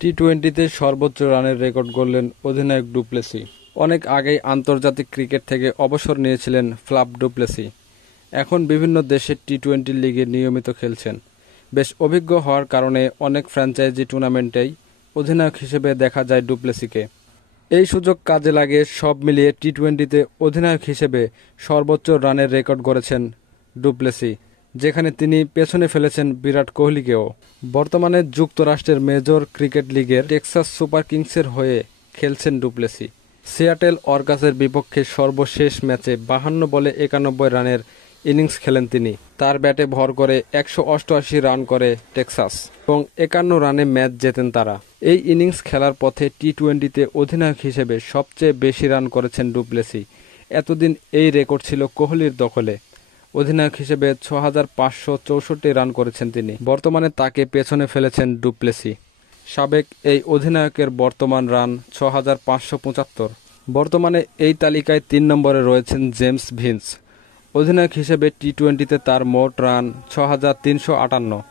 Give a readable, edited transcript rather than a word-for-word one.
টি-টোয়েন্টিতে সর্বোচ্চ রানের রেকর্ড গড়লেন অধিনায়ক ডুপ্লেসি। অনেক আগেই আন্তর্জাতিক ক্রিকেট থেকে অবসর নিয়েছিলেন ফ্যাফ ডু প্লেসি। এখন বিভিন্ন দেশের টি-টোয়েন্টি লিগে নিয়মিত খেলছেন। বেশ অভিজ্ঞ হওয়ার কারণে অনেক ফ্র্যাঞ্চাইজি টুর্নামেন্টেই অধিনায়ক হিসেবে দেখা যায় ডুপ্লেসিকে। এই সুযোগ কাজে লাগে সব মিলিয়ে টি-টোয়েন্টিতে অধিনায়ক হিসেবে সর্বোচ্চ রানের রেকর্ড গড়েছেন ডুপ্লেসি, যেখানে তিনি পেছনে ফেলেছেন বিরাট কোহলিকেও। বর্তমানে যুক্তরাষ্ট্রের মেজর ক্রিকেট লিগের টেক্সাস সুপার কিংসের হয়ে খেলছেন ডুপ্লেসি। সিয়াটেল অর্গাসের বিপক্ষে সর্বশেষ ম্যাচে 52 বলে 91 রানের ইনিংস খেলেন তিনি। তার ব্যাটে ভর করে 188 রান করে টেক্সাস এবং 51 রানে ম্যাচ জেতেন তারা। এই ইনিংস খেলার পথে টি-টোয়েন্টিতে অধিনায়ক হিসেবে সবচেয়ে বেশি রান করেছেন ডুপ্লেসি। এতদিন এই রেকর্ড ছিল কোহলির দখলে। অধিনায়ক হিসেবে 6564 রান করেছেন তিনি। বর্তমানে তাকে পেছনে ফেলেছেন ডুপ্লেসি। সাবেক এই অধিনায়কের বর্তমান রান 6575। বর্তমানে এই তালিকায় 3 নম্বরে রয়েছেন জেমস ভিন্স। অধিনায়ক হিসেবে টি-টোয়েন্টিতে তার মোট রান 6358।